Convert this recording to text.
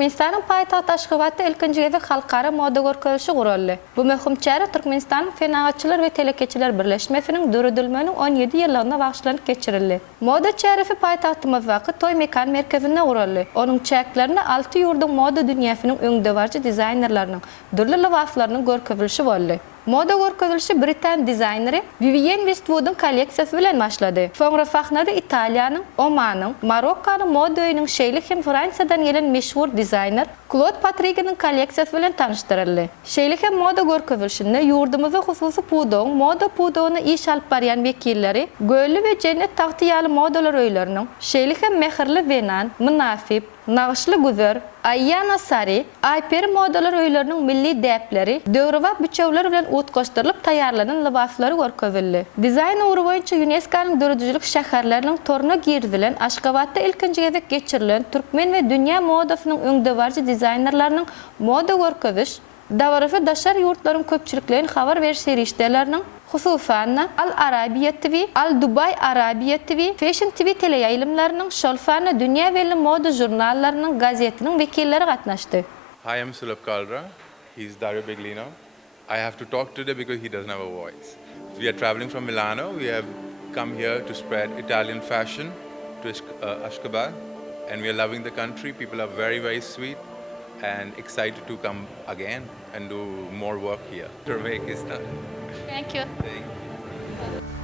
Türkmenistanyň paýtagty Aşgabatda ilkinji gezek halkara moda görkezilişi guraldy. Bu möhüm çärä Türkmenistanyň Senagatçylar we telekeçiler birleşmesiniň döredilmeginiň 17 ýyllygyna bagyşlanyp geçirildi. Moda çäresi paýtagtymyzdaky toý mekan merkezinde guraldy. Onuň çäklerinde 6 ýurduň moda dünýäsiniň öňdebaryjy dizaýnerleriniň, dürli lybaslarynyň görkezilişi boldy. Moda görkezilişi Britan dizaýneri Vivienne Westwood'un kolleksiyasy bilen başlady. Soňra sahnada Italiýanyň, Omanyň, Marokkanyň moda öýüniň şeýlik hem Fransiýadan gelen meşhur dizaýner Claude Patrick'in kolleksiyasy bilen tanıştyryldy. Şeýlik hem moda görkezilişinde ýurdumyzda hususy pudoň, moda pudogyna iş alyp barýan wekilleri, Gölli we Cennet tagty ýaly modalar öýleriniň, şeýlik hem mehirli Venan, Münafip, Nağışlı Güzer, Ayyana Sari, Ayperi modalar öýleriniň milli däpleri, döwrewap büçewler bilen utgaşdyrylyp taýýarlanan libaslary görkezildi. Dizayn uğru boýunça UNESCO-nyň döredilmeginiň şäherleriniň toruna girdilen Aşgabatda ilkinji gezek geçirilen Türkmen we dünýä modasynyň öňdebaryjy dizaýnerleriniň moda görkeziliş, dawarafy daşar ýurtlaryň köpçüliklerini habar beriş serişdeleriniň hususan Al-Arabiya TV, Al-Dubai Arabiya TV, Fashion TV teleýaýlymlarynyň şolfany dünýä belli moda jurnallarynyň gazetiniň wekilleri gatnaşdy. Hi, I'm Sulab Kalra. He's döredilmeginiň. I have to talk today because he doesn't have a voice. We are traveling from Milano. We have come here to spread Italian fashion to Aşgabat, and we are loving the country. People are very, very sweet and excited to come again and do more work here. Turkmenistan. Thank you. Thank you.